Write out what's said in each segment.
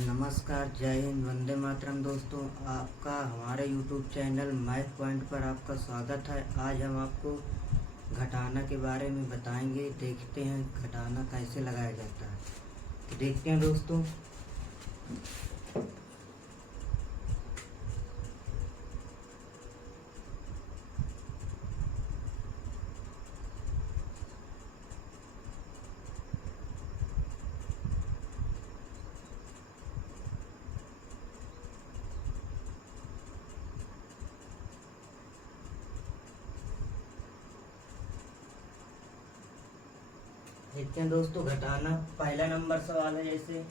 नमस्कार, जय हिंद, वंदे मातरम। दोस्तों, आपका हमारे YouTube चैनल मैथ पॉइंट पर आपका स्वागत है। आज हम आपको घटाना के बारे में बताएंगे। देखते हैं घटाना कैसे लगाया जाता है। तो देखते हैं दोस्तों। देखते हैं दोस्तों, घटाना पहला नंबर सवाल है। जैसे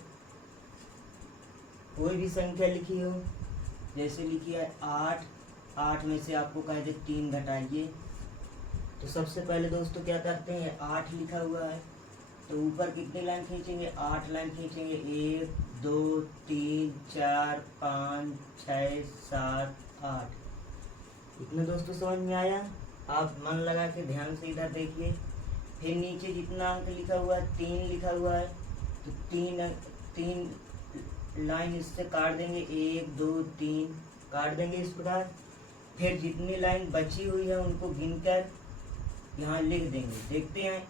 कोई भी संख्या लिखी हो, जैसे लिखी है 8। 8 में से आपको कहे थे 3 घटाइए। तो सबसे पहले दोस्तों क्या करते हैं, 8 लिखा हुआ है तो ऊपर कितनी लाइन खींचेंगे, 8 लाइन खींचेंगे। 1 2 3 4 5 6 7 8। इतना दोस्तों समझ में आया। आप मन लगा के ध्यान से इधर देखिए। फिर नीचे जितना अंक लिखा हुआ है, 3 लिखा हुआ है, तो 3 लाइन इससे काट देंगे। 1 2 3 काट देंगे इस प्रकार। फिर जितनी लाइन बची हुई है उनको गिनकर यहाँ लिख देंगे। देखते हैं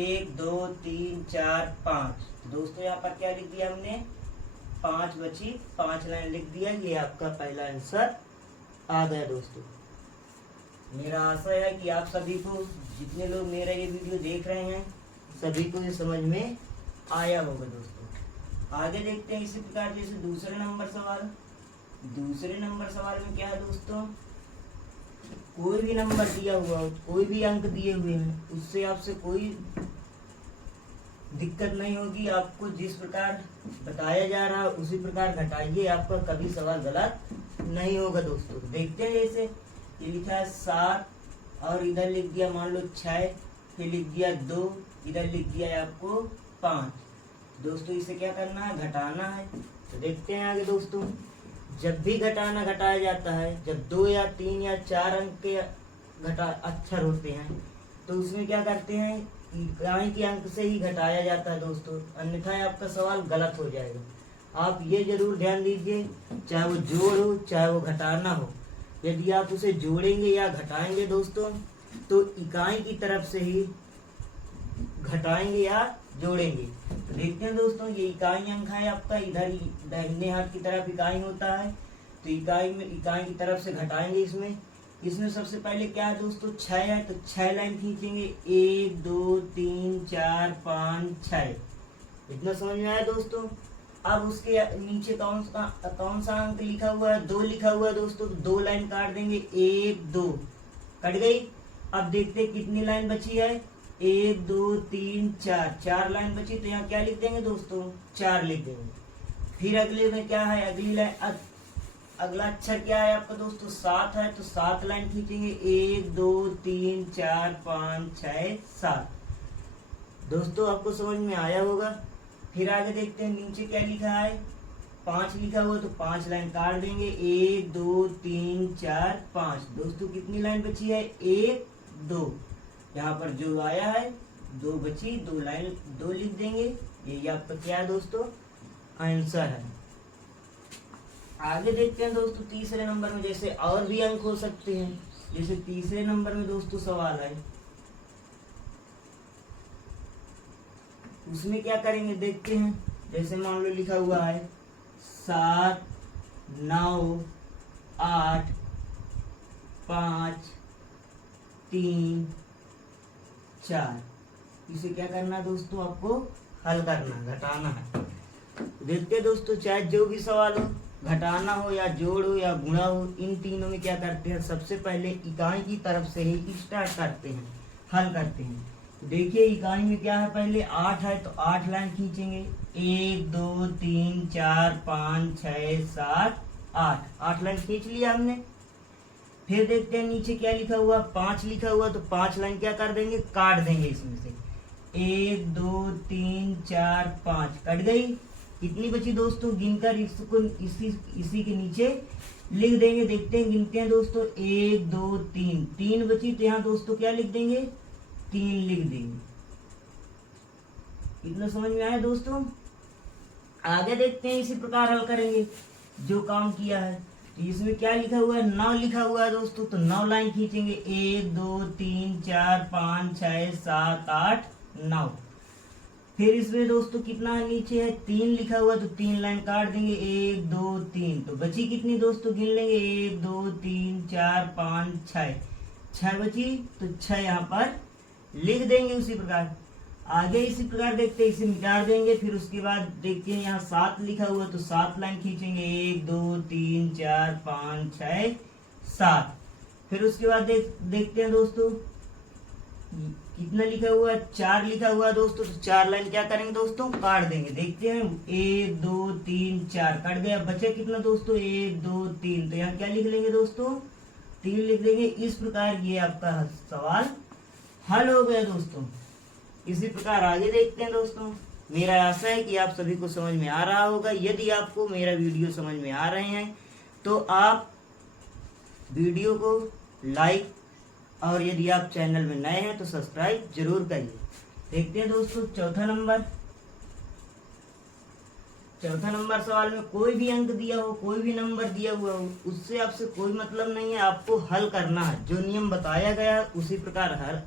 1 2 3 4 5। दोस्तों यहाँ पर क्या लिख दिया हमने, 5 बची, 5 लाइन लिख दिया। ये आपका पहला आंसर आ गया। दोस्तों मेरा आशा है कि आप सभी को, जितने लोग मेरा ये वीडियो देख रहे हैं, सभी को ये समझ में आया होगा। दोस्तों आगे देखते हैं इसी प्रकार। जैसे दूसरे नंबर सवाल में क्या है दोस्तों, कोई भी नंबर दिया हुआ हो, कोई भी अंक दिए हुए हैं, उससे आपसे कोई दिक्कत नहीं होगी। आपको जिस प्रकार बताया जा रहा है उसी प्रकार घटाइए, आपका कभी सवाल गलत नहीं होगा। दोस्तों देखते हैं, जैसे ये लिखा है 7 और इधर लिख दिया मान लो 6, फिर लिख दिया 2, इधर लिख दिया है आपको 5। दोस्तों इसे क्या करना है, घटाना है। तो देखते हैं आगे। दोस्तों जब भी घटाना घटाया जाता है, जब 2 या 3 या 4 अंक के अक्षर होते हैं, तो उसमें क्या करते हैं, इकाई के अंक से ही घटाया जाता है दोस्तों, अन्यथा आपका सवाल गलत हो जाएगा। आप ये जरूर ध्यान दीजिए, चाहे वो जोड़ हो चाहे वो घटाना हो, यदि आप उसे जोड़ेंगे या घटाएंगे दोस्तों, तो इकाई की तरफ से ही घटाएंगे या जोड़ेंगे। तो देखते हैं दोस्तों, ये इकाई अंक है आपका, इधर दाहिने हाथ की तरफ इकाई होता है, तो इकाई की तरफ से घटाएंगे। इसमें सबसे पहले क्या है दोस्तों, 6 है, तो 6 लाइन खींचेंगे। 1 2 3 4 5 6। इतना समझ में आया दोस्तों। अब उसके नीचे कौन सा अंक लिखा हुआ है, 2 लिखा हुआ है दोस्तों, तो 2 लाइन काट देंगे। 1 2 कट गई। अब देखते हैं कितनी लाइन बची है, 1 2 3 4 लाइन बची, तो यहाँ क्या लिख देंगे दोस्तों, 4 लिख देंगे। फिर अगले में क्या है, अगला अक्षर क्या है आपका दोस्तों, 7 है, तो 7 लाइन खींचेंगे। 1 2 3 4 5 6 7। दोस्तों आपको समझ में आया होगा। फिर आगे देखते हैं, नीचे क्या लिखा है, 5 लिखा हुआ, तो 5 लाइन काट देंगे। 1 2 3 4 5। दोस्तों कितनी लाइन बची है, 1 2। यहाँ पर जो आया है 2 बची, 2 लाइन 2 लिख देंगे। यही आपका क्या है दोस्तों, आंसर है। आगे देखते हैं दोस्तों तीसरे नंबर में। जैसे और भी अंक हो सकते हैं। जैसे तीसरे नंबर में दोस्तों सवाल है, उसमें क्या करेंगे देखते हैं। जैसे मान लो लिखा हुआ है 7 9 8 5 3 4। इसे क्या करना है दोस्तों, आपको हल करना, घटाना है। देखते हैं दोस्तों, चाहे जो भी सवाल हो, घटाना हो या जोड़ हो या गुणा हो, इन तीनों में क्या करते हैं, सबसे पहले इकाई की तरफ से ही स्टार्ट करते हैं, हल करते हैं। देखिए इकाई में क्या है, पहले 8 है, तो 8 लाइन खींचेंगे। 1 2 3 4 5 6 7 8। 8 लाइन खींच लिया हमने। फिर देखते हैं नीचे क्या लिखा हुआ, 5 लिखा हुआ, तो 5 लाइन क्या कर देंगे, काट देंगे इसमें से। 1 2 3 4 5 कट गई। कितनी बची दोस्तों, गिनकर इसको इसी के नीचे लिख देंगे। देखते हैं, गिनते हैं दोस्तों, 1 2 3 3 बची, तो यहाँ दोस्तों क्या लिख देंगे, 3 लिख देंगे। इतना समझ में आया दोस्तों। आगे देखते हैं, इसी प्रकार हल करेंगे जो काम किया है। तो इसमें क्या लिखा हुआ है, 9 लिखा हुआ है दोस्तों, तो 9 लाइन खींचेंगे, 1 2 3 4 5 6 7 8 9। फिर इसमें दोस्तों कितना है, नीचे है 3 लिखा हुआ, तो 3 लाइन काट देंगे, 1 2 3। तो बची कितनी दोस्तों, गिन लेंगे, 1 2 3 4 5 6, 6 बची, तो 6 यहाँ पर लिख देंगे। उसी प्रकार आगे इसी प्रकार देखते हैं, इसे मिटा देंगे। फिर उसके बाद देखते हैं यहाँ 7 लिखा हुआ, तो 7 लाइन खींचेंगे, 1 2 3 4 5 6 7। फिर उसके बाद देखते हैं दोस्तों कितना लिखा हुआ है, 4 लिखा हुआ है दोस्तों, तो 4 लाइन क्या करेंगे दोस्तों, काट देंगे। देखते हैं 1 2 3 4 कट गया, बचे कितना दोस्तों, 1 2 3। तो यहाँ क्या लिख लेंगे दोस्तों, 3 लिख देंगे। इस प्रकार ये आपका सवाल हल हो गया दोस्तों। इसी प्रकार आगे देखते हैं दोस्तों। मेरा आशा है कि आप सभी को समझ में आ रहा होगा। यदि आपको मेरा वीडियो समझ में आ रहे हैं तो आप वीडियो को लाइक, और यदि आप चैनल में नए हैं तो सब्सक्राइब जरूर करिए। देखते हैं दोस्तों चौथा नंबर सवाल में कोई भी अंक दिया हो, कोई भी नंबर दिया हुआ हो, उससे आपसे कोई मतलब नहीं है, आपको हल करना है। जो नियम बताया गया है उसी प्रकार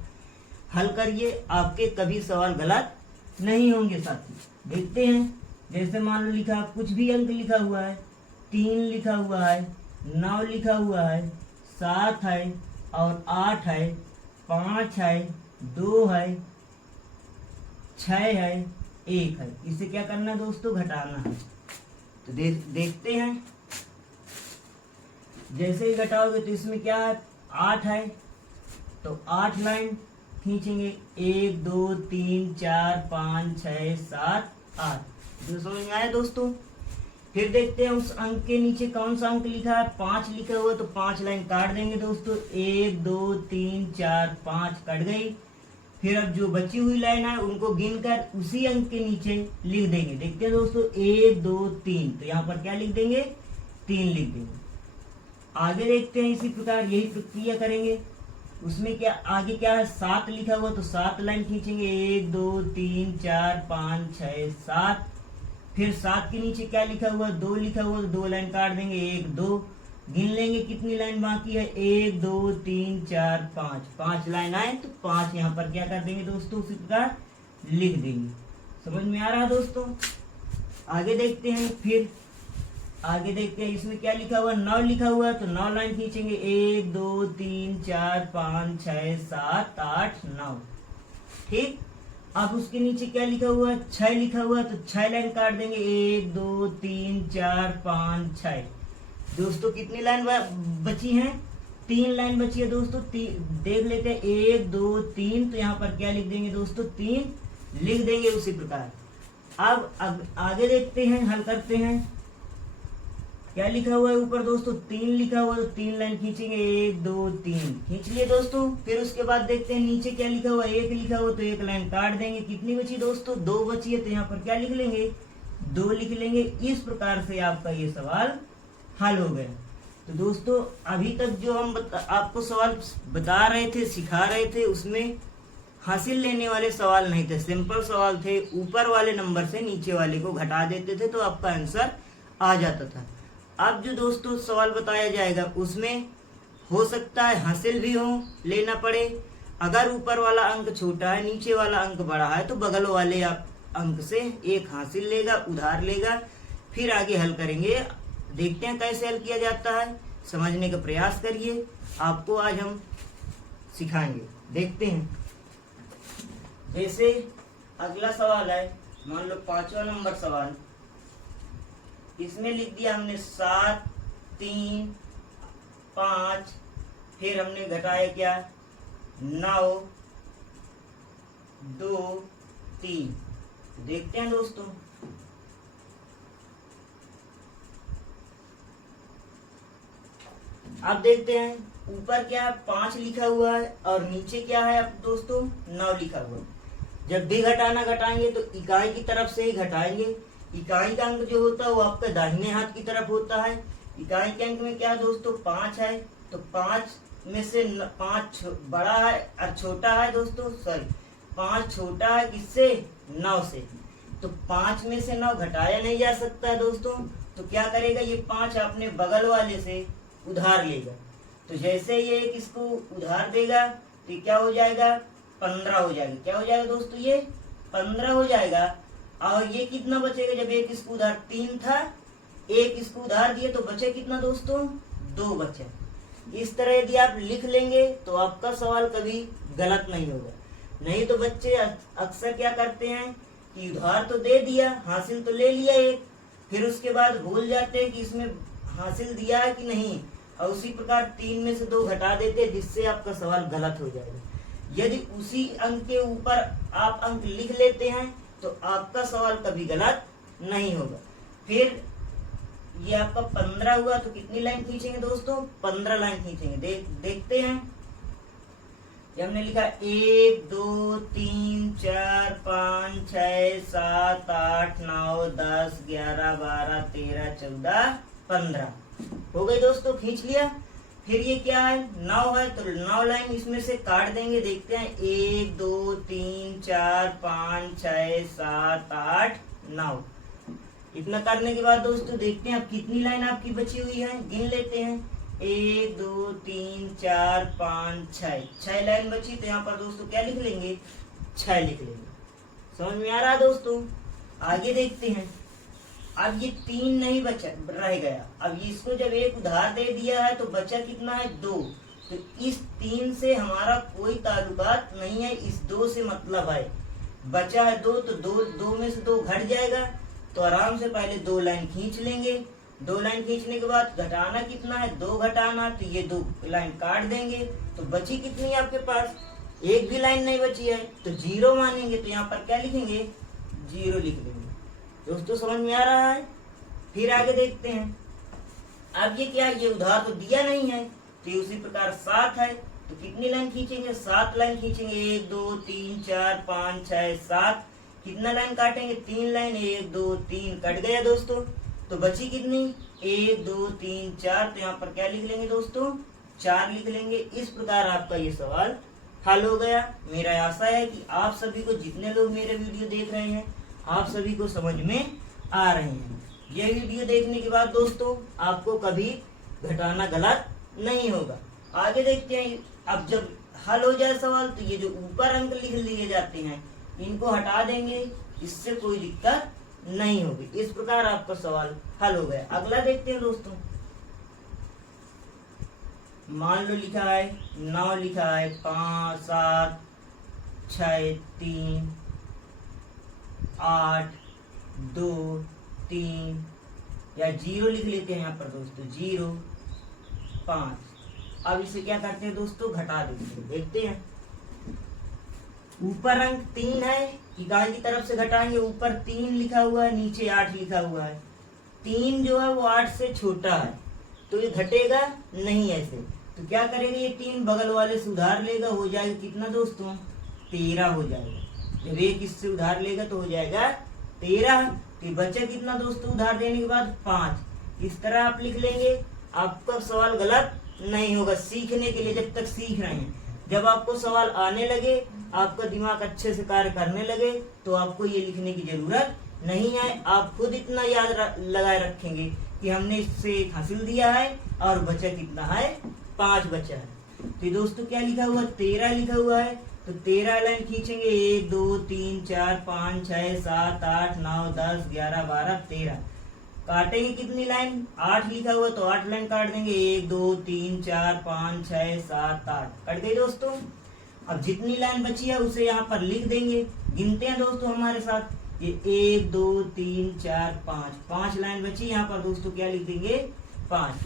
हल करिए, आपके कभी सवाल गलत नहीं होंगे साथी। देखते हैं, जैसे मान लो लिखा, कुछ भी अंक लिखा हुआ है, 3 लिखा हुआ है, 9 लिखा हुआ है, 7 है और 8 है, 5 है, 2 है, 6 है, 1 है। इसे क्या करना है दोस्तों, घटाना है। तो देखते हैं, जैसे ही घटाओगे तो इसमें क्या है, 8 है, तो 8 लाइन खींचेंगे, 1 2 3 4 5 6 7 8। इसमें समझ में आया दोस्तों। फिर देखते हैं उस अंक के नीचे कौन सा अंक लिखा है, 5 लिखा हुआ, तो 5 लाइन काट देंगे दोस्तों, 1 2 3 4 5 कट गई। फिर अब जो बची हुई लाइन है उनको गिनकर उसी अंक के नीचे लिख देंगे। देखते हैं दोस्तों 1 2 3, तो यहाँ पर क्या लिख देंगे, 3 लिख देंगे। आगे देखते हैं, इसी प्रकार यही प्रक्रिया करेंगे। उसमें क्या आगे क्या है, 7 लिखा हुआ, तो 7 लाइन खींचेंगे, 1 2 3 4 5 6 7। फिर 7 के नीचे क्या लिखा हुआ, 2 लिखा हुआ, तो 2 लाइन काट देंगे, 1 2। गिन लेंगे कितनी लाइन बाकी है, 1 2 3 4 5, 5 लाइन आए, तो 5 यहाँ पर क्या कर देंगे दोस्तों, उसी प्रकार लिख देंगे। समझ में आ रहा है दोस्तों। आगे देखते हैं, फिर आगे देखते हैं, इसमें क्या लिखा हुआ, 9 लिखा हुआ, तो 9 लाइन खींचेंगे, 1 2 3 4 5 6 7 8 9। ठीक। अब उसके नीचे क्या लिखा हुआ है, 6 लिखा हुआ, तो 6 लाइन काट देंगे, 1 2 3 4 5 6। दोस्तों कितनी लाइन बची हैं, 3 लाइन बची है दोस्तों। देख लेते हैं, 1 2 3, तो यहाँ पर क्या लिख देंगे दोस्तों, 3 लिख देंगे। उसी प्रकार अब आगे देखते हैं, हल करते हैं। क्या लिखा हुआ है ऊपर दोस्तों, 3 लिखा हुआ, तो 3 लाइन खींचेंगे, 1 2 3 खींच लिए दोस्तों। फिर उसके बाद देखते हैं नीचे क्या लिखा हुआ, 1 लिखा हुआ, तो 1 लाइन काट देंगे। कितनी बची दोस्तों, 2 बची है, तो यहाँ पर क्या लिख लेंगे, 2 लिख लेंगे। इस प्रकार से आपका ये सवाल हल हो गया। तो दोस्तों अभी तक जो हम आपको सवाल बता रहे थे, सिखा रहे थे, उसमें हासिल लेने वाले सवाल नहीं थे, सिंपल सवाल थे। ऊपर वाले नंबर से नीचे वाले को घटा देते थे तो आपका आंसर आ जाता था। अब जो दोस्तों सवाल बताया जाएगा उसमें हो सकता है हासिल भी हो लेना पड़े। अगर ऊपर वाला अंक छोटा है, नीचे वाला अंक बड़ा है, तो बगल वाले अंक से एक हासिल लेगा, उधार लेगा, फिर आगे हल करेंगे। देखते हैं कैसे हल किया जाता है, समझने का प्रयास करिए, आपको आज हम सिखाएंगे। देखते हैं, जैसे अगला सवाल है, मान लो 5वां नंबर सवाल। इसमें लिख दिया हमने 7 3 5, फिर हमने घटाया क्या, 9 2 3। देखते हैं दोस्तों, अब देखते हैं ऊपर क्या है, 5 लिखा हुआ है और नीचे क्या है अब दोस्तों, 9 लिखा हुआ है। जब भी घटाएंगे तो इकाई की तरफ से ही घटाएंगे। इकाई का अंक जो होता है वो आपका दाहिने हाथ की तरफ होता है। इकाई के अंक में क्या है दोस्तों, 5 है, तो 5 में से 5 बड़ा है और छोटा है दोस्तों, सॉरी 5 छोटा है किससे, 9 से। तो 5 में से 9 घटाया नहीं जा सकता है दोस्तों। तो क्या करेगा, ये 5 अपने बगल वाले से उधार लेगा। तो जैसे ये एक इसको उधार देगा तो ये क्या हो जाएगा, 15 हो जाएगा। क्या हो जाएगा दोस्तों, ये 15 हो जाएगा। और ये कितना बचेगा, जब एक इसको उधार 3 था, एक इसको उधार दिए तो बचे कितना दोस्तों, 2 बचे। इस तरह यदि आप लिख लेंगे तो आपका सवाल कभी गलत नहीं होगा। नहीं तो बच्चे अक्सर क्या करते हैं कि उधार तो दे दिया, हासिल तो ले लिया एक, फिर उसके बाद भूल जाते हैं कि इसमें हासिल दिया है कि नहीं, और उसी प्रकार 3 में से 2 घटा देते हैं, जिससे आपका सवाल गलत हो जाएगा। यदि उसी अंक के ऊपर आप अंक लिख लेते हैं तो आपका सवाल कभी गलत नहीं होगा। फिर ये आपका 15 हुआ तो कितनी लाइन खींचेंगे दोस्तों, 15 लाइन खींचेंगे। देखते हैं। ये हमने लिखा 1 2 3 4 5 6 7 8 9 10 11 12 13 14 15 हो गई दोस्तों, खींच लिया। फिर ये क्या है, 9 है तो 9 लाइन इसमें से काट देंगे। देखते हैं 1 2 3 4 5 6 7 8 9। इतना करने के बाद दोस्तों देखते हैं अब कितनी लाइन आपकी बची हुई है, गिन लेते हैं। 1 2 3 4 5 6 लाइन बची। तो यहाँ पर दोस्तों क्या लिख लेंगे, 6 लिख लेंगे। समझ में आ रहा है दोस्तों। आगे देखते हैं। अब ये 3 नहीं बचा, रह गया। अब इसको जब एक उधार दे दिया है तो बचा कितना है, 2। तो इस 3 से हमारा कोई ताल्लुकात नहीं है, इस 2 से मतलब है। बचा है 2 तो 2 में से 2 घट जाएगा। तो आराम से पहले 2 लाइन खींच लेंगे। 2 लाइन खींचने के बाद घटाना कितना है, 2 घटाना, तो ये 2 लाइन काट देंगे। तो बची कितनी है आपके पास, एक भी लाइन नहीं बची है, तो 0 मानेंगे। तो यहाँ पर क्या लिखेंगे, 0 लिख देंगे। दोस्तों समझ में आ रहा है। फिर आगे देखते हैं। अब ये क्या है, ये उधार तो दिया नहीं है, तो ये उसी प्रकार 7 है। तो कितनी लाइन खींचेंगे, 7 लाइन खींचेंगे। 1 2 3 4 5 6 7। कितना लाइन काटेंगे, 3 लाइन। 1 2 3 कट गया दोस्तों। तो बची कितनी, 1 2 3 4। तो यहाँ पर क्या लिख लेंगे दोस्तों, 4 लिख लेंगे। इस प्रकार आपका ये सवाल हल हो गया। मेरा आशा है कि आप सभी को, जितने लोग मेरे वीडियो देख रहे हैं, आप सभी को समझ में आ रहे हैं। ये वीडियो देखने के बाद दोस्तों आपको कभी घटाना गलत नहीं होगा। आगे देखते हैं। अब जब हल हो जाए सवाल तो ये जो ऊपर अंक लिख लिए जाते हैं इनको हटा देंगे, इससे कोई दिक्कत नहीं होगी। इस प्रकार आपका सवाल हल हो गया। अगला देखते हैं दोस्तों। मान लो लिखा है 9 लिखा है, 5 7 6 3 8 2 3 या 0 लिख लेते हैं यहाँ पर दोस्तों, 0 5। अब इसे क्या करते हैं दोस्तों, घटा देते हैं। देखते हैं। ऊपर अंक 3 है, इकाई की तरफ से घटाएंगे। ऊपर 3 लिखा हुआ है, नीचे 8 लिखा हुआ है। 3 जो है वो 8 से छोटा है, तो ये घटेगा नहीं ऐसे। तो क्या करेंगे, ये 3 बगल वाले से उधार लेगा, हो जाएगा कितना दोस्तों, 13 हो जाएगा। जब एक इससे उधार लेगा तो हो जाएगा 13। तो बचा कितना दोस्तों, उधार देने के बाद 5। इस तरह आप लिख लेंगे, आपका सवाल गलत नहीं होगा। सीखने के लिए, जब तक सीख रहे हैं, जब आपको सवाल आने लगे, आपका दिमाग अच्छे से कार्य करने लगे, तो आपको ये लिखने की जरूरत नहीं है। आप खुद इतना याद लगाए रखेंगे कि हमने इससे एक हासिल दिया है और बचा कितना है, 5 बचा है। तो दोस्तों क्या लिखा हुआ, 13 लिखा हुआ है। तो 13 लाइन खींचेंगे। 1 2 3 4 5 6 7 8 9 10 11 12 13। काटेंगे कितनी लाइन, 8 लिखा हुआ तो 8 लाइन काट देंगे। 1 2 3 4 5 6 7 8 कट गई दोस्तों। अब जितनी लाइन बची है उसे यहाँ पर लिख देंगे। गिनते हैं दोस्तों हमारे साथ। ये 1 2 3 4 5 लाइन बची। यहाँ पर दोस्तों क्या लिख देंगे, 5।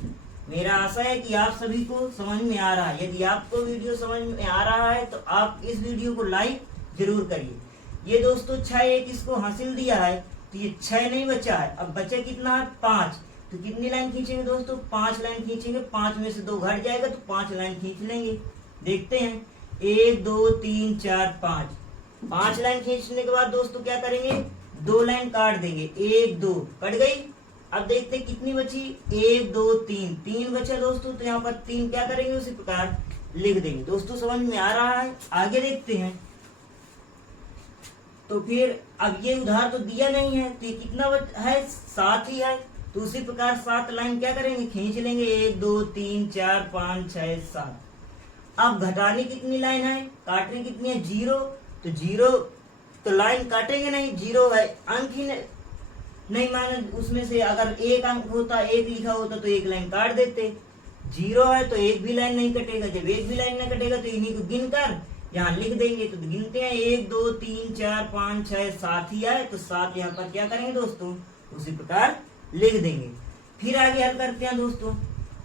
मेरा आशा है कि आप सभी को समझ में आ रहा है। यदि आपको वीडियो समझ में आ रहा है तो आप इस वीडियो को लाइक जरूर करिए। ये दोस्तों 6 एक इसको हासिल दिया है, तो ये 6 नहीं बचा है। अब बचा कितना है, 5। तो कितनी लाइन खींचेंगे दोस्तों, 5 लाइन खींचेंगे। 5 में से 2 घट जाएगा तो 5 लाइन खींच लेंगे। देखते हैं। 1 2 3 4 5 लाइन खींचने के बाद दोस्तों क्या करेंगे, 2 लाइन काट देंगे। 1 2 कट गई। अब देखते हैं कितनी बची, 1 2 3 बचा दोस्तों। तो यहाँ पर 3 क्या करेंगे, उसी प्रकार लिख देंगे। दोस्तों समझ में आ रहा है। आगे देखते हैं। तो फिर अब ये उधार तो दिया नहीं है, तो ये कितना है, 7 ही है। तो उसी प्रकार 7 लाइन क्या करेंगे, खींच लेंगे, 1 2 3 4 5 6 7। अब घटाने कितनी लाइन है, काटने कितनी है, 0। तो 0 तो लाइन काटेंगे नहीं, 0 है, अंक ही नहीं माने उसमें से। अगर एक अंक होता, एक लिखा होता तो एक लाइन काट देते। 0 है तो एक भी लाइन नहीं कटेगा। जब एक भी लाइन नहीं कटेगा तो इन्हीं को गिनकर यहाँ लिख देंगे। तो गिनते हैं 1 2 3 4 5 6 7 ही आए, तो 7 यहाँ पर क्या करेंगे दोस्तों, उसी प्रकार लिख देंगे। फिर आगे हल करते हैं दोस्तों।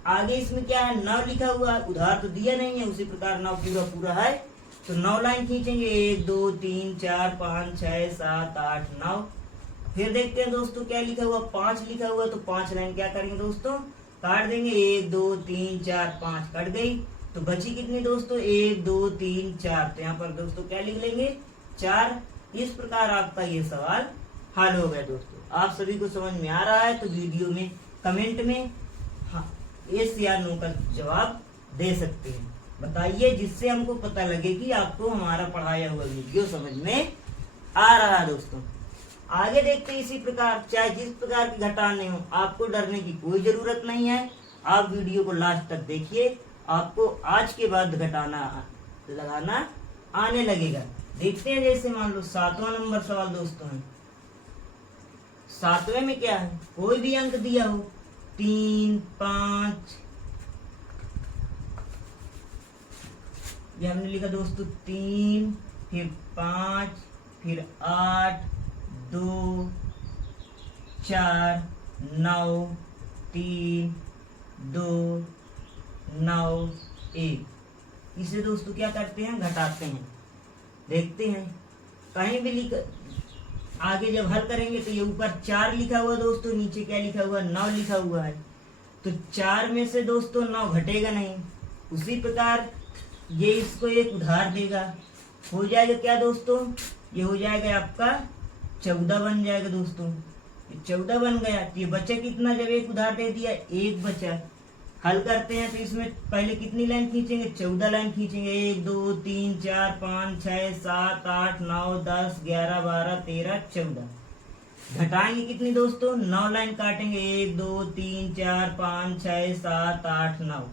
आगे इसमें क्या है, 9 लिखा हुआ है, उधार तो दिया नहीं है, उसी प्रकार 9 पूरा पूरा है। तो 9 लाइन खींचेंगे, 1 2 3 4 5 6 7 8 9। फिर देखते हैं दोस्तों क्या लिखा हुआ, 5 लिखा हुआ, तो 5 लाइन क्या करेंगे दोस्तों, काट देंगे, 1 2 3 4 5 कट गई। तो बची कितनी दोस्तों, 1 2 3 4। तो यहाँ पर दोस्तों क्या लिख लेंगे, 4। इस प्रकार आपका ये सवाल हल हो गया दोस्तों। आप सभी को समझ में आ रहा है तो वीडियो में कमेंट में हाँ यस या नो का जवाब दे सकते हैं, बताइए, जिससे हमको पता लगे कि आपको हमारा पढ़ाया हुआ वीडियो समझ में आ रहा है दोस्तों। आगे देखते हैं इसी प्रकार, चाहे जिस प्रकार की घटाने हो, आपको डरने की कोई जरूरत नहीं है। आप वीडियो को लास्ट तक देखिए, आपको आज के बाद घटाना लगाना आने लगेगा। देखते हैं, जैसे मान लो 7वां नंबर सवाल दोस्तों है। 7वें में क्या है, कोई भी अंक दिया हो, 3 5, ये हमने लिखा दोस्तों 3, फिर 5, फिर 8 2 4 9 3 2 9 1। इसे दोस्तों क्या करते हैं, घटाते हैं। देखते हैं कहीं भी लिख, आगे जब हल करेंगे तो ये ऊपर 4 लिखा हुआ दोस्तों, नीचे क्या लिखा हुआ, 9 लिखा हुआ है। तो 4 में से दोस्तों 9 घटेगा नहीं। उसी प्रकार ये इसको एक उधार देगा, हो जाएगा क्या दोस्तों, ये हो जाएगा आपका 14 बन जाएगा दोस्तों। 14 बन गया, तो ये बचा कितना, जब एक उधार दे दिया, 1 बचा। हल करते हैं तो इसमें पहले कितनी लाइन खींचेंगे, 14 लाइन खींचेंगे, 1 2 3 4 5 6 7 8 9 10 11 12 13 14। घटाएंगे कितनी दोस्तों, 9 लाइन काटेंगे, 1 2 3 4 5 6 7 8 9।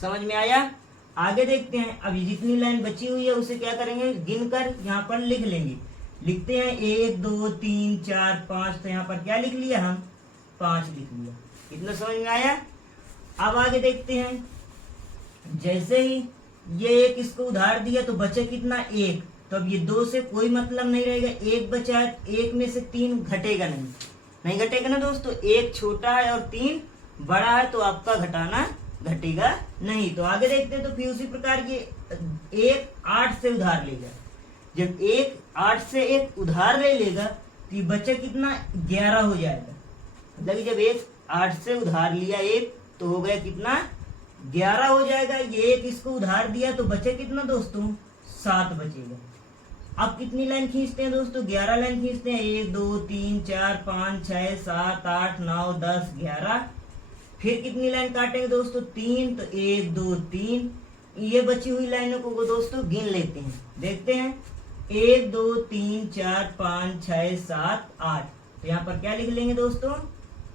समझ में आया। आगे देखते हैं, अभी जितनी लाइन बची हुई है उसे क्या करेंगे, गिनकर यहाँ पर लिख लेंगे। लिखते हैं 1 2 3 4 5। तो यहाँ पर क्या लिख लिया हम, 5 लिख लिया। इतना समझ में आया। अब आगे देखते हैं, जैसे ही ये एक इसको उधार दिया तो बचे कितना, 1। तो अब ये 2 से कोई मतलब नहीं रहेगा, 1 बचा है, 1 में से 3 घटेगा नहीं घटेगा ना दोस्तों। 1 छोटा है और 3 बड़ा है, तो आपका घटाना घटेगा नहीं। तो आगे देखते हैं, तो फिर उसी प्रकार ये 1 8 से उधार लेगा। जब 1 8 से एक उधार ले लेगा तो ये बचा कितना, 11 हो जाएगा। मतलब जब 1 8 से उधार लिया 1, तो हो गया कितना, 11 हो जाएगा। ये एक इसको उधार दिया तो बचे कितना दोस्तों, 7 बचेगा। अब कितनी लाइन खींचते हैं दोस्तों, 11 लाइन खींचते हैं, 1 2 3 4 5 6 7 8 9 10 11। फिर कितनी लाइन काटेंगे दोस्तों, 3। तो 1 2 3। ये बची हुई लाइनों को दोस्तों गिन लेते हैं। देखते हैं, 1 2 3 4 5 6 7 8। तो यहाँ पर क्या लिख लेंगे दोस्तों,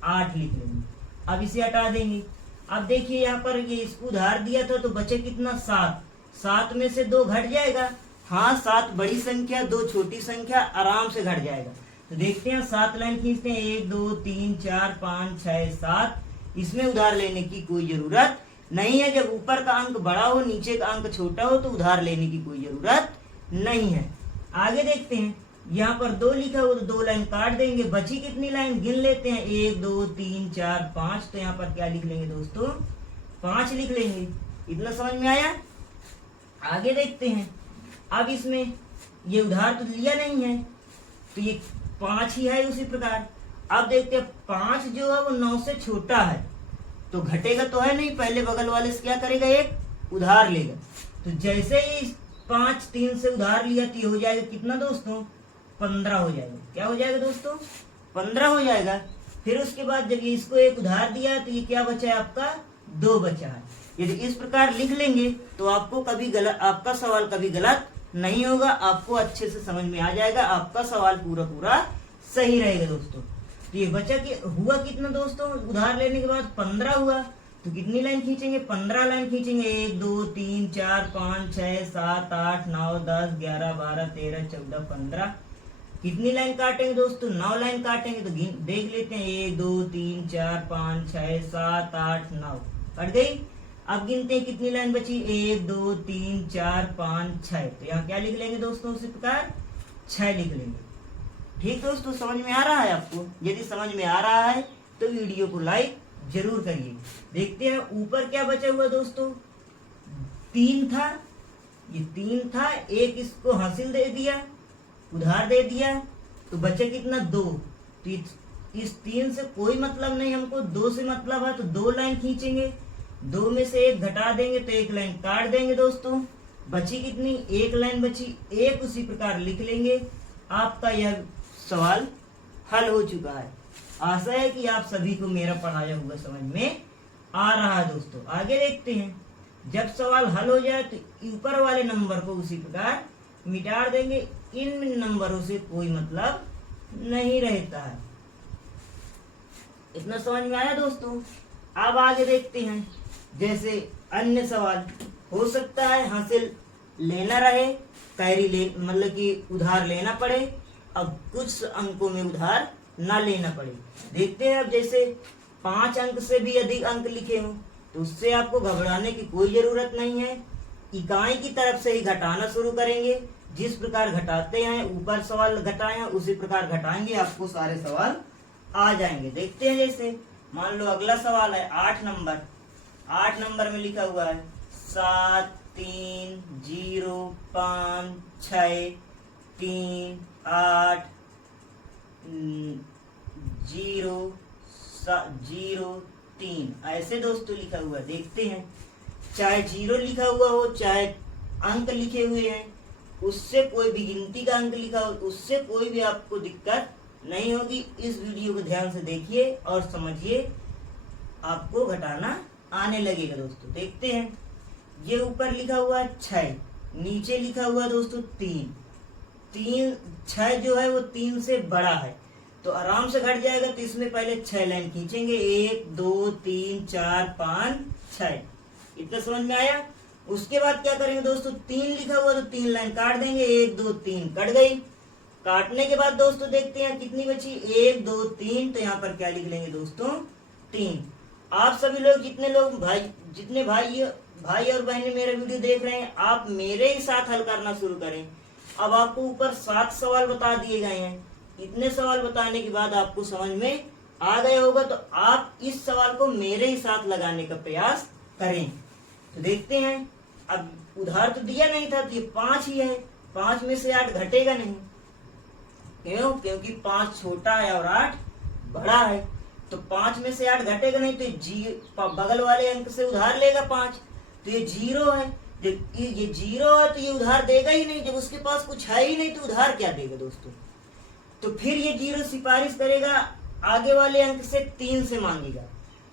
8 लिख लेंगे। अब इसे हटा देंगे। अब देखिए यहाँ पर ये इसको उधार दिया था तो बचे कितना, 7। 7 में से 2 घट जाएगा। हाँ, 7 बड़ी संख्या, 2 छोटी संख्या, आराम से घट जाएगा। तो देखते हैं, 7 लाइन खींचते हैं, 1 2 3 4 5 6 7। इसमें उधार लेने की कोई जरूरत नहीं है। जब ऊपर का अंक बड़ा हो, नीचे का अंक छोटा हो, तो उधार लेने की कोई जरूरत नहीं है। आगे देखते हैं, यहाँ पर 2 लिखा हो तो 2 लाइन काट देंगे। बची कितनी लाइन, गिन लेते हैं, 1 2 3 4 5। तो यहाँ पर क्या लिख लेंगे दोस्तों, 5 लिख लेंगे। इतना समझ में आया। आगे देखते हैं, अब इसमें ये उधार तो लिया नहीं है, तो ये 5 ही है उसी प्रकार। अब देखते हैं, 5 जो है वो 9 से छोटा है, तो घटेगा तो है नहीं, पहले बगल वाले से क्या करेगा, एक उधार लेगा। तो जैसे ही 5 3 से उधार लिया तो ये हो जाएगा कितना दोस्तों, 15 हो जाएगा। क्या हो जाएगा दोस्तों, 15 हो जाएगा। फिर उसके बाद जब ये इसको एक उधार दिया तो ये क्या बचा है आपका, 2 बचा है। यदि इस प्रकार लिख लेंगे तो आपको कभी गलत, आपका सवाल कभी गलत नहीं होगा, आपको अच्छे से समझ में आ जाएगा, आपका सवाल पूरा सही रहेगा दोस्तों। तो ये बचा कि हुआ कितना दोस्तों, उधार लेने के बाद 15 हुआ, तो कितनी लाइन खींचेंगे, 15 लाइन खींचेंगे। 1 2 3 4 5 6 7 8 9 10 11 12 13 14 15। कितनी लाइन काटेंगे दोस्तों, 9 लाइन काटेंगे। तो देख लेते हैं, 1 2 3 4 5 6 7 8 9 कट गई। अब गिनते हैं कितनी लाइन बची, 1 2 3 4 5 6। तो यहाँ क्या लिख लेंगे दोस्तों, उसी प्रकार 6 लिख लेंगे। ठीक दोस्तों, समझ में आ रहा है आपको? यदि समझ में आ रहा है तो वीडियो को लाइक जरूर करिए। देखते हैं ऊपर क्या बचा हुआ दोस्तों, 3 था, ये 3 था, एक इसको हासिल दे दिया, उधार दे दिया, तो बचे कितना, 2। तो इस 3 से कोई मतलब नहीं, हमको 2 से मतलब है, तो 2 लाइन खींचेंगे। 2 में से 1 घटा देंगे तो 1 लाइन काट देंगे दोस्तों। बची कितनी, 1 लाइन बची, 1 उसी प्रकार लिख लेंगे। आपका यह सवाल हल हो चुका है। आशा है कि आप सभी को मेरा पढ़ाया हुआ समझ में आ रहा है दोस्तों। आगे देखते हैं, जब सवाल हल हो जाए तो ऊपर वाले नंबर को उसी प्रकार मिटा देंगे। इन नंबरों से कोई मतलब नहीं रहता है। इतना समझ में आया दोस्तों? अब आगे देखते हैं, जैसे अन्य सवाल हो सकता है हासिल लेना रहे, कैरी मतलब कि उधार लेना पड़े, अब कुछ अंकों में उधार ना लेना पड़े। देखते हैं, अब जैसे 5 अंक से भी अधिक अंक लिखे हों तो उससे आपको घबराने की कोई जरूरत नहीं है। इकाई की तरफ से ही घटाना शुरू करेंगे। जिस प्रकार घटाते हैं, ऊपर सवाल घटाए हैं उसी प्रकार घटाएंगे, आपको सारे सवाल आ जाएंगे। देखते हैं, जैसे मान लो अगला सवाल है 8 नंबर। 8 नंबर में लिखा हुआ है 7 3 0 5 6 3 8 0 0 3 ऐसे दोस्तों लिखा हुआ है। देखते हैं, चाहे 0 लिखा हुआ हो, चाहे अंक लिखे हुए हैं, उससे कोई भी गिनती का अंक लिखा हो, उससे कोई भी आपको दिक्कत नहीं होगी। इस वीडियो को ध्यान से देखिए और समझिए, आपको घटाना आने लगेगा दोस्तों। देखते हैं, ये ऊपर लिखा हुआ है 6, नीचे लिखा हुआ है दोस्तों 3। 6 जो है वो 3 से बड़ा है, तो आराम से घट जाएगा। तो इसमें पहले 6 लाइन खींचेंगे, 1 2 3 4 5 6। इतना समझ में आया? उसके बाद क्या करेंगे दोस्तों, 3 लिखा हुआ तो 3 लाइन काट देंगे, 1 2 3 कट गई। काटने के बाद दोस्तों देखते हैं कितनी बची, 1 2 3। तो यहाँ पर क्या लिख लेंगे दोस्तों, 3। आप सभी लोग जितने भाई और बहनें मेरा वीडियो देख रहे हैं, आप मेरे ही साथ हल करना शुरू करें। अब आपको ऊपर 7 सवाल बता दिए गए हैं। इतने सवाल बताने के बाद आपको समझ में आ गया होगा, तो आप इस सवाल को मेरे ही साथ लगाने का प्रयास करें। तो देखते हैं, अब उधार तो दिया नहीं था, तो ये 5 ही है। 5 में से 8 घटेगा नहीं, क्यों? क्योंकि 5 छोटा है और 8 बड़ा है। तो 5 में से 8 घटेगा नहीं, तो बगल वाले अंक से उधार लेगा 5। तो ये 0 है। जब ये 0 है तो ये उधार देगा ही नहीं। जब उसके पास कुछ है ही नहीं तो उधार क्या देगा दोस्तों? तो फिर ये 0 सिफारिश करेगा, आगे वाले अंक से 3 से मांगेगा।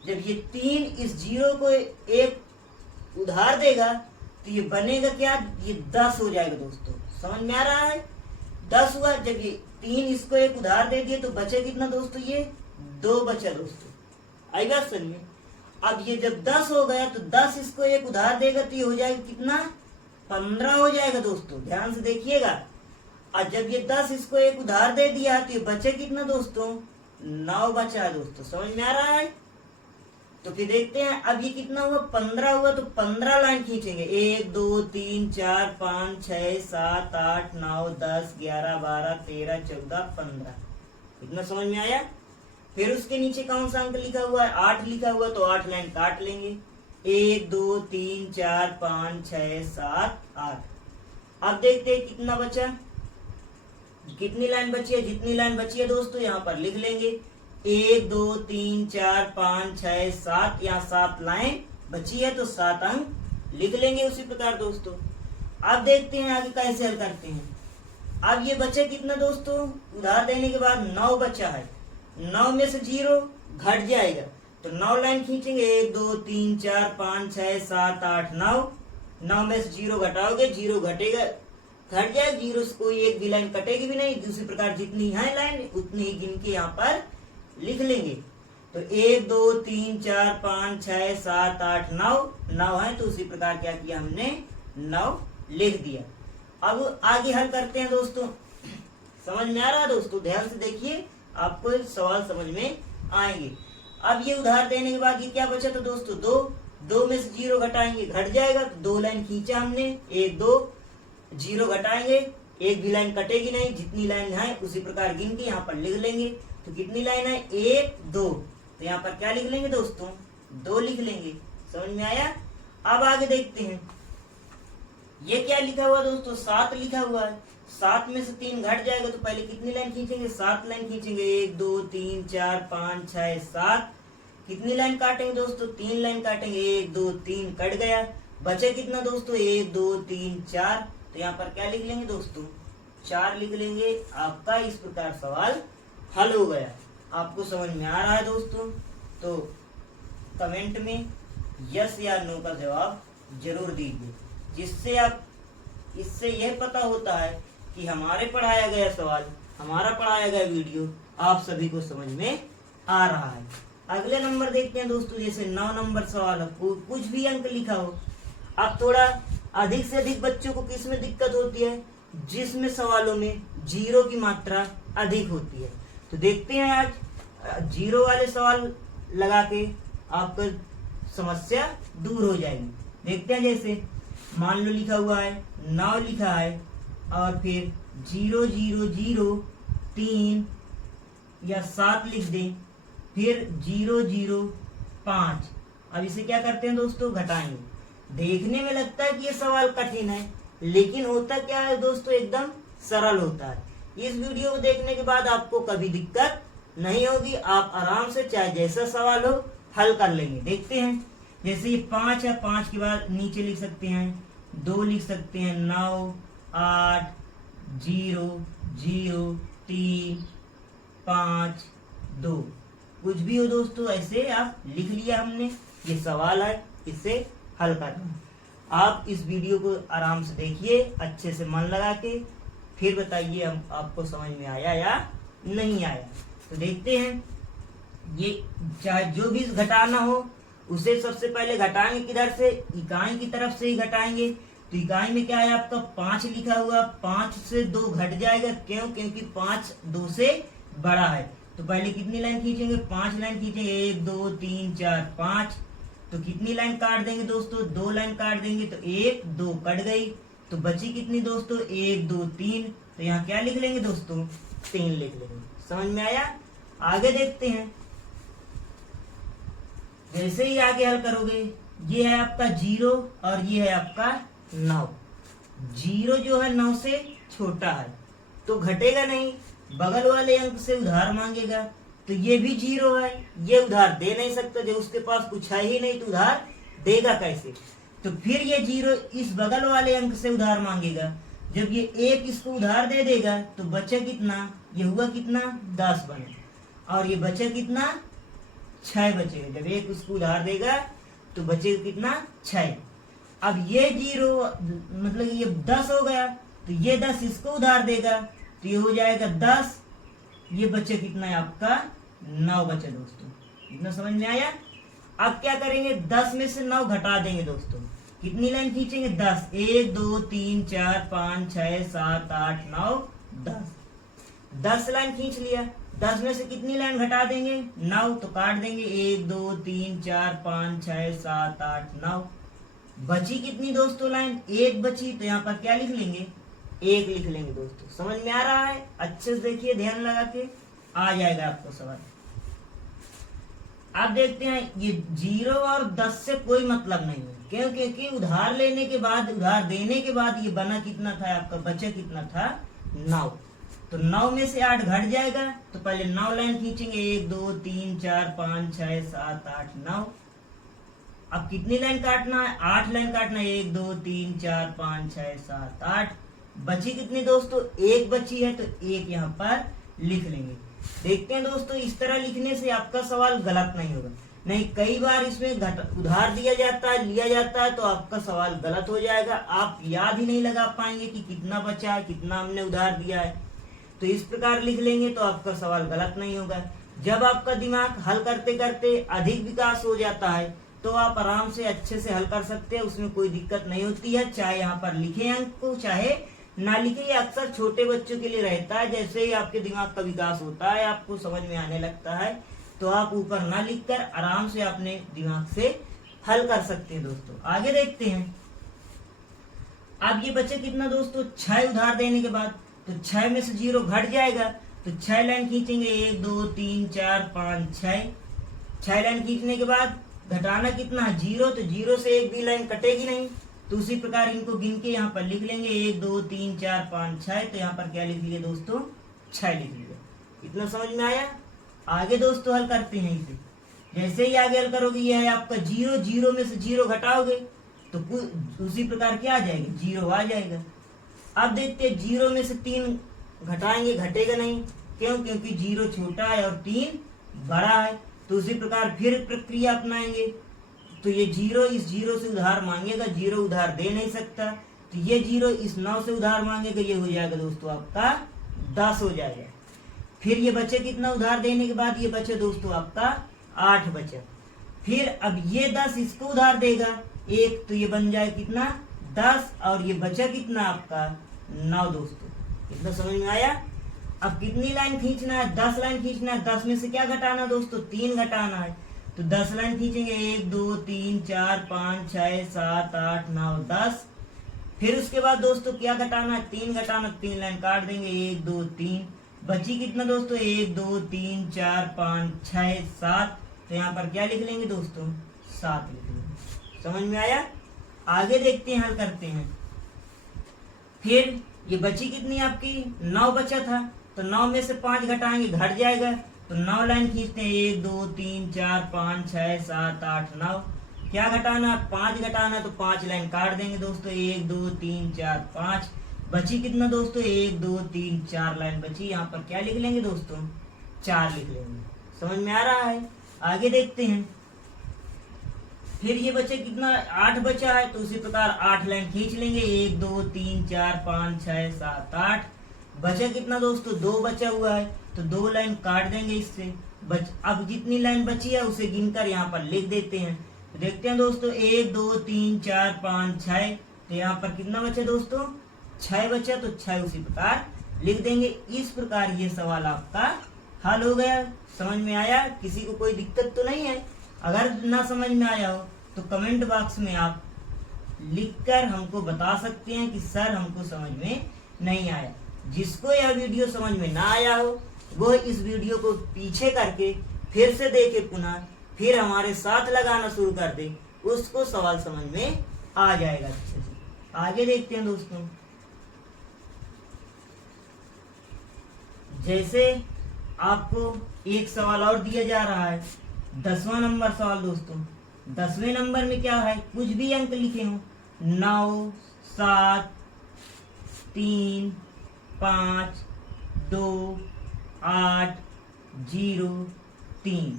जब ये 3 इस 0 को 1 उधार देगा तो ये बनेगा क्या, ये 10 हो जाएगा दोस्तों। समझ में आ रहा है? 10 हुआ। जब ये 3 इसको 1 उधार दे दिए तो बचे कितना दोस्तों, ये 2 बचा दोस्तों। आई बात समझ में? अब ये जब 10 हो गया तो 10 इसको 1 उधार देगा तो ये हो जाएगा कितना, 15 हो जाएगा दोस्तों। ध्यान से देखिएगा। और जब ये 10 इसको 1 उधार दे दिया तो ये बचे कितना दोस्तों, 9 बचा है दोस्तों। समझ में आ रहा है? तो फिर देखते हैं, अब ये कितना हुआ, 15 हुआ। तो 15 लाइन खींचेंगे, 1 2 3 4 5 6 7 8 9 10 11 12 13 14 15। इतना समझ में आया? फिर उसके नीचे कौन सा अंक लिखा हुआ है, 8 लिखा हुआ, तो 8 लाइन काट लेंगे, 1 2 3 4 5 6 7 8। अब देखते हैं कितना बचा, कितनी लाइन बची है। जितनी लाइन बची है दोस्तों यहाँ पर लिख लेंगे, 1 2 3 4 5 6 7। यहाँ 7 लाइन बची है तो 7 अंक लिख लेंगे उसी प्रकार दोस्तों। अब देखते हैं आगे कैसे हल करते हैं। अब ये बचे कितना दोस्तों, उधार देने के बाद 9 बचा है। 9 में से 0 घट जाएगा, तो 9 लाइन खींचेंगे, 1 2 3 4 5 6 7 8 9। 9 में से 0 घटाओगे, 0 घटेगा, घट जाए, जीरो से कोई एक भी लाइन कटेगी भी नहीं। दूसरी प्रकार जितनी है लाइन उतनी ही गिन के यहाँ पर लिख लेंगे। तो 1 2 3 4 5 6 7 8 9 है, तो उसी प्रकार क्या किया हमने 9 लिख दिया। अब आगे हल करते हैं दोस्तों। समझ में आ रहा है दोस्तों? ध्यान से देखिए, आपको सवाल समझ में आएंगे। अब ये उधार देने के बाद ये क्या बचा था दोस्तों? 2 में से 0 घटाएंगे, घट जाएगा, तो 2 लाइन खींचा हमने, 1 2 0 घटाएंगे, एक भी लाइन कटेगी नहीं, जितनी लाइन है उसी प्रकार गिन के यहाँ पर लिख लेंगे। तो कितनी लाइन है? 1 2, तो यहाँ पर क्या लिख लेंगे दोस्तों? 2 लिख लेंगे। समझ में आया? अब आगे देखते हैं, ये क्या लिखा हुआ दोस्तों? 7 लिखा हुआ है। 7 में से 3 घट जाएगा, तो पहले कितनी लाइन खींचेंगे? 7 लाइन खींचेंगे, 1 2 3 4 5 6 7। कितनी लाइन काटेंगे दोस्तों? 3 लाइन काटेंगे, 1 2 3 कट गया, बचे कितना दोस्तों? 1 2 3 4, तो यहाँ पर क्या लिख लेंगे दोस्तों? 4 लिख लेंगे। आपका इस प्रकार सवाल हल हो गया। आपको समझ में आ रहा है दोस्तों? तो कमेंट में यस या नो का जवाब जरूर दीजिए, जिससे आप इससे यह पता होता है कि हमारे पढ़ाया गया सवाल, हमारा पढ़ाया गया वीडियो आप सभी को समझ में आ रहा है। अगले नंबर देखते हैं दोस्तों। जैसे 9 नंबर सवाल है, कुछ भी अंक लिखा हो। अब थोड़ा अधिक से अधिक बच्चों को किस में दिक्कत होती है? जिसमें सवालों में 0 की मात्रा अधिक होती है। तो देखते हैं आज 0 वाले सवाल लगा के आपका समस्या दूर हो जाएगी। देखते हैं, जैसे मान लो लिखा हुआ है 9 लिखा है और फिर 0 0 0 3 या 7 लिख दें, फिर 0 0 5। अब इसे क्या करते हैं दोस्तों? घटाएंगे। देखने में लगता है कि ये सवाल कठिन है, लेकिन होता क्या है दोस्तों? एकदम सरल होता है। इस वीडियो को देखने के बाद आपको कभी दिक्कत नहीं होगी, आप आराम से चाहे जैसा सवाल हो हल कर लेंगे। देखते हैं, जैसे ये 5 है, 5 के बाद नीचे लिख सकते हैं 2, लिख सकते हैं 9 8 0 0 3 5 2, कुछ भी हो दोस्तों, ऐसे आप लिख लिया हमने। ये सवाल है, इसे हल करना। आप इस वीडियो को आराम से देखिए, अच्छे से मन लगा के, फिर बताइए हम आपको समझ में आया या नहीं आया। तो देखते हैं, ये चाहे जो भी घटाना हो उसे सबसे पहले घटाएंगे किधर से? इकाई की तरफ से ही घटाएंगे। तो इकाई में क्या है आपका? 5 लिखा हुआ, 5 से 2 घट जाएगा। क्यों? क्योंकि 5 2 से बड़ा है। तो पहले कितनी लाइन खींचेंगे? 5 लाइन खींचेंगे, 1 2 3 4 5। तो कितनी लाइन काट देंगे दोस्तों? 2 लाइन काट देंगे, तो 1 2 कट गई, तो बची कितनी दोस्तों? 1 2 3। तो यहाँ क्या लिख लेंगे दोस्तों? 3 लिख लेंगे। समझ में आया? आगे देखते हैं, जैसे ही आगे हल करोगे, ये है आपका 0 और ये है आपका 9। 0 जो है 9 से छोटा है, तो घटेगा नहीं, बगल वाले अंक से उधार मांगेगा। तो ये भी 0 है, ये उधार दे नहीं सकता, जब उसके पास कुछ है ही नहीं तो उधार देगा कैसे? तो फिर ये 0 इस बगल वाले अंक से उधार मांगेगा। जब ये 1 इसको उधार दे देगा तो बचा कितना? ये हुआ कितना? 10 बने, और ये बचा कितना? 6 बचेगा। जब 1 उसको उधार देगा तो बचेगा कितना? 6। अब ये 0 मतलब ये 10 हो गया, तो ये 10 इसको उधार देगा, तो ये हो जाएगा 10। ये बचे कितना है आपका? 9 बचे दोस्तों। इतना समझ में आया? अब क्या करेंगे? 10 में से 9 घटा देंगे दोस्तों। कितनी लाइन खींचेंगे? 10। 1 2 3 4 5 6 7 8 9 10। 10 लाइन खींच लिया। 10 में से कितनी लाइन घटा देंगे? 9, तो काट देंगे 1 2 3 4 5 6 7 8 9। बची कितनी दोस्तों लाइन? 1 बची, तो यहाँ पर क्या लिख लेंगे? 1 लिख लेंगे दोस्तों। समझ में आ रहा है? अच्छे से देखिए, ध्यान लगा के, आ जाएगा आपको सवाल। आप देखते हैं, ये 0 और 10 से कोई मतलब नहीं है। क्यों? क्योंकि उधार लेने के बाद, उधार देने के बाद ये बना कितना था आपका? बचा कितना था? 9। तो 9 में से 8 घट जाएगा, तो पहले 9 लाइन खींचेंगे, 1 2 3 4 5 6 7 8 9। अब कितनी लाइन काटना है? 8 लाइन काटना है, 1 2 3 4 5 6 7 8। बची कितनी दोस्तों? 1 बची है, तो 1 यहाँ पर लिख लेंगे। देखते हैं दोस्तों, इस तरह लिखने से आपका सवाल गलत नहीं होगा। नहीं, कई बार इसमें उधार दिया जाता है, लिया जाता है, तो आपका सवाल गलत हो जाएगा। आप याद ही नहीं लगा पाएंगे कि कितना बचा है, कितना हमने उधार दिया है। तो इस प्रकार लिख लेंगे तो आपका सवाल गलत नहीं होगा। जब आपका दिमाग हल करते करते अधिक विकास हो जाता है तो आप आराम से अच्छे से हल कर सकते हैं, उसमें कोई दिक्कत नहीं होती है। चाहे यहाँ पर लिखे अंक को, चाहे ना लिखे, ये अक्सर छोटे बच्चों के लिए रहता है। जैसे ही आपके दिमाग का विकास होता है, आपको समझ में आने लगता है, तो आप ऊपर ना लिखकर आराम से अपने दिमाग से हल कर सकते हैं। दोस्तों आगे देखते हैं। अब ये बचे कितना दोस्तों, 6 उधार देने के बाद, तो 6 में से 0 घट जाएगा, तो 6 लाइन खींचेंगे, 1 2 3 4 5 6। 6 लाइन खींचने के बाद घटाना कितना है, 0, तो 0 से एक भी लाइन कटेगी नहीं। तो उसी प्रकार इनको गिन के यहाँ पर लिख लेंगे, 1 2 3 4 5 6। तो यहाँ पर क्या लिख लिए दोस्तों, 6 लिख लिया। इतना समझ में आया। आगे दोस्तों हल करते हैं इसे। जैसे ही आगे हल करोगे, यह है आपका 0, 0 में से 0 घटाओगे तो उसी प्रकार क्या आ जाएगा, 0 आ जाएगा। अब देखते हैं 0 में से 3 घटाएंगे, घटेगा नहीं। क्यों? क्योंकि 0 छोटा है और 3 बड़ा है। तो उसी प्रकार फिर प्रक्रिया अपनाएंगे। तो ये 0 इस 0 से उधार मांगेगा, 0 उधार दे नहीं सकता, तो ये 0 इस 9 से उधार मांगेगा, ये हो जाएगा दोस्तों आपका 10 हो जाएगा। फिर ये बचे कितना उधार देने के बाद, ये बचे दोस्तों आपका 8 बचा। फिर अब ये 10 इसको उधार देगा 1, तो ये बन जाए कितना 10, और ये बचा कितना आपका 9 दोस्तों। इतना समझ में आया। अब कितनी लाइन खींचना है, 10 लाइन खींचना है। 10 में से क्या घटाना दोस्तों, 3 घटाना है। तो 10 लाइन खींचेंगे, 1 2 3 4 5 6 7 8 9 10। फिर उसके बाद दोस्तों क्या घटाना है, 3 घटाना। 3 लाइन काट देंगे, 1 2 3। बची कितना दोस्तों, 1 2 3 4 5 6 7। तो यहाँ पर क्या लिख लेंगे दोस्तों, 7 लिख लेंगे। समझ में आया। आगे देखते हैं, हल करते हैं। फिर ये बची कितनी आपकी, 9 बचा था, तो 9 में से 5 घटाएंगे, घट जाएगा। तो 9 लाइन खींचते हैं, 1 2 3 4 5 6 7 8 9। क्या घटाना, 5 घटाना, तो 5 लाइन काट देंगे दोस्तों, 1 2 3 4 5। बची कितना दोस्तों, 1 2 3 4 लाइन बची। यहाँ पर क्या लिख लेंगे दोस्तों, 4 लिख लेंगे। समझ में आ रहा है। आगे देखते हैं। फिर ये बचे कितना, 8 बचा है, तो उसी प्रकार 8 लाइन खींच लेंगे, 1 2 3 4 5 6 7 8। बचा कितना दोस्तों, 2 बचा हुआ है, तो 2 लाइन काट देंगे इससे। अब जितनी लाइन बची है उसे गिनकर यहाँ पर लिख देते हैं। तो देखते हैं दोस्तों, 1 2 3 4 5 6। तो यहाँ पर कितना बचा दोस्तों, 6 बचा, तो 6 उसी प्रकार लिख देंगे। इस प्रकार ये सवाल आपका हल हो गया। समझ में आया, किसी को कोई दिक्कत तो नहीं है। अगर ना समझ में आया हो तो कमेंट बॉक्स में आप लिखकर हमको बता सकते हैं कि सर हमको समझ में नहीं आया। जिसको यह वीडियो समझ में ना आया हो वो इस वीडियो को पीछे करके फिर से देखे पुनः, फिर हमारे साथ लगाना शुरू कर दे, उसको सवाल समझ में आ जाएगा अच्छे से। आगे देखते हैं दोस्तों। जैसे आपको एक सवाल और दिया जा रहा है, 10वां नंबर सवाल दोस्तों। 10वें नंबर में क्या है, कुछ भी अंक लिखे हो, 9 7 3 5 2 8 0 3।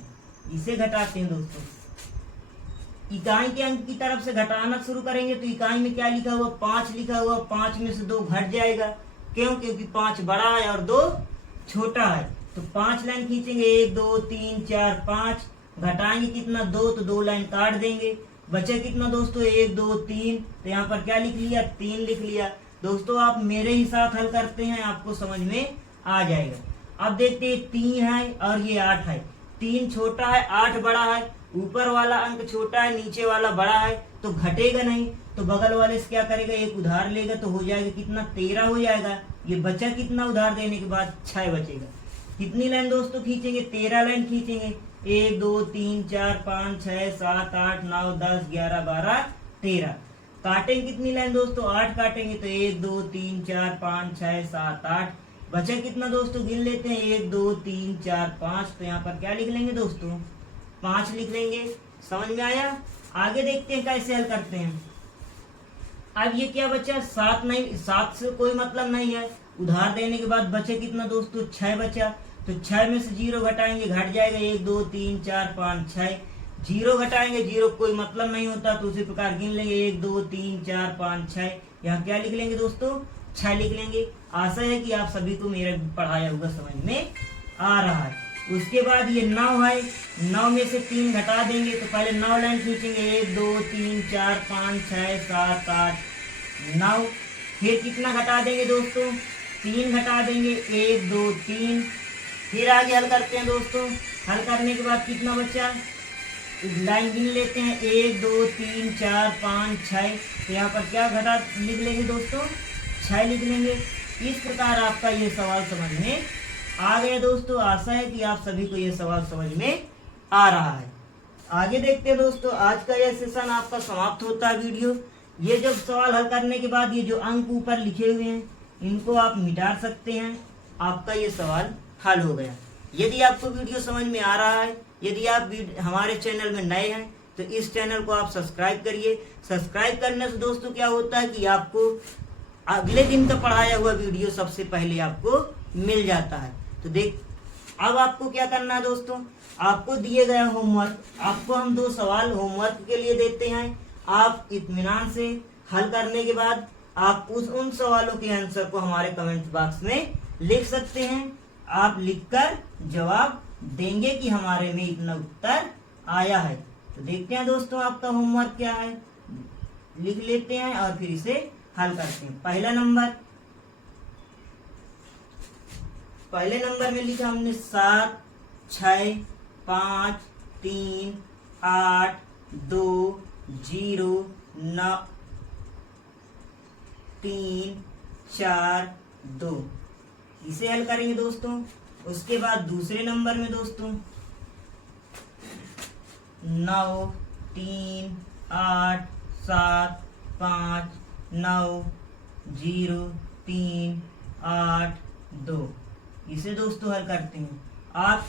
इसे घटाते हैं दोस्तों। इकाई के अंक की तरफ से घटाना शुरू करेंगे, तो इकाई में क्या लिखा हुआ, 5 लिखा हुआ। 5 में से 2 घट जाएगा। क्यों? क्योंकि 5 बड़ा है और 2 छोटा है। तो 5 लाइन खींचेंगे, 1 2 3 4 5। घटाएंगे कितना, 2, तो 2 लाइन काट देंगे। बचे कितना दोस्तों, 1 2 3। तो यहाँ पर क्या लिख लिया, 3 लिख लिया। दोस्तों आप मेरे ही साथ हल करते हैं, आपको समझ में आ जाएगा। अब देखते हैं, 3 है और ये 8 है। 3 छोटा है, 8 बड़ा है। ऊपर वाला अंक छोटा है, नीचे वाला बड़ा है, तो घटेगा नहीं। तो बगल वाले से क्या करेगा, एक उधार लेगा, तो हो जाएगा कितना, 13 हो जाएगा। ये बचा कितना उधार देने के बाद, 6 बचेगा। कितनी लाइन दोस्तों खींचेंगे, 13 लाइन खींचेंगे। 1 2 3 4 5 6 7 8 9 10 11 12 13। काटेंगे कितनी लाइन दोस्तों, 8 काटेंगे। तो 1 2 3 4 5 6 7 8। बचा कितना दोस्तों, गिन लेते हैं, 1 2 3 4 5। तो यहाँ पर क्या लिख लेंगे दोस्तों, 5 लिख लेंगे। समझ में आया। आगे देखते हैं कैसे हल करते हैं। अब ये क्या बचा, 7 नहीं, 7 से कोई मतलब नहीं है। उधार देने के बाद बचे कितना दोस्तों, 6 बचा। तो 6 में से 0 घटाएंगे, घट जाएगा, 1 2 3 4 5 6। जीरो घटाएंगे, जीरो कोई मतलब नहीं होता, तो उसी प्रकार गिन लेंगे 1 2 3 4 5 6। यहाँ क्या लिख लेंगे दोस्तों, 6 लिख लेंगे। आशा है कि आप सभी को मेरा पढ़ाया हुआ समझ में आ रहा है। उसके बाद ये 9 है, 9 में से 3 घटा देंगे, तो पहले 9 लाइन खींचेंगे, 1 2 3 4 5 6 7 8 9। फिर कितना घटा देंगे दोस्तों, 3 घटा देंगे, 1 2 3। फिर आगे हल करते हैं दोस्तों। हल करने के बाद कितना बचा, लाइन गिन लेते हैं, 1 2 3 4 5 6। तो यहाँ पर क्या घटा लिख लेंगे दोस्तों, 6 लिख लेंगे। इस प्रकार आपका ये सवाल समझ में आ गया दोस्तों। आशा है कि आप सभी को ये सवाल समझ में आ रहा है। आगे देखते हैं दोस्तों। आज का यह सेशन आपका समाप्त होता है वीडियो। ये जब सवाल हल करने के बाद ये जो अंक ऊपर लिखे हुए हैं इनको आप मिटा सकते हैं, आपका ये सवाल हल हो गया। यदि आपको वीडियो समझ में आ रहा है, यदि आप हमारे चैनल में नए हैं तो इस चैनल को आप सब्सक्राइब करिए। सब्सक्राइब करने से दोस्तों क्या होता है कि आपको अगले दिन का पढ़ाया हुआ वीडियो सबसे पहले आपको मिल जाता है। तो अब आपको क्या करना है दोस्तों, आपको दिए गए होमवर्क, आपको हम 2 सवाल होमवर्क के लिए देते हैं। आप इत्मीनान से हल करने के बाद आप उन सवालों के आंसर को हमारे कमेंट बॉक्स में लिख सकते हैं। आप लिखकर जवाब देंगे कि हमारे में इतना उत्तर आया है। तो देखते हैं दोस्तों आपका होमवर्क क्या है, लिख लेते हैं और फिर इसे हल करते हैं। पहले नंबर में लिखा हमने 7 6 5 3 8 2 0 9 3 4 2। इसे हल करेंगे दोस्तों। उसके बाद दूसरे नंबर में दोस्तों 9 3 8 7 5 9 0 3 8 2। इसे दोस्तों हल करते हैं। आप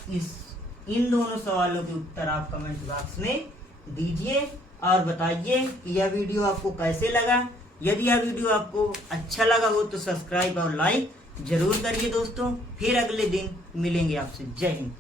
इन दोनों सवालों के उत्तर आप कमेंट बॉक्स में दीजिए और बताइए कि यह वीडियो आपको कैसे लगा। यदि यह वीडियो आपको अच्छा लगा हो तो सब्सक्राइब और लाइक जरूर करिए दोस्तों। फिर अगले दिन मिलेंगे आपसे। जय हिंद।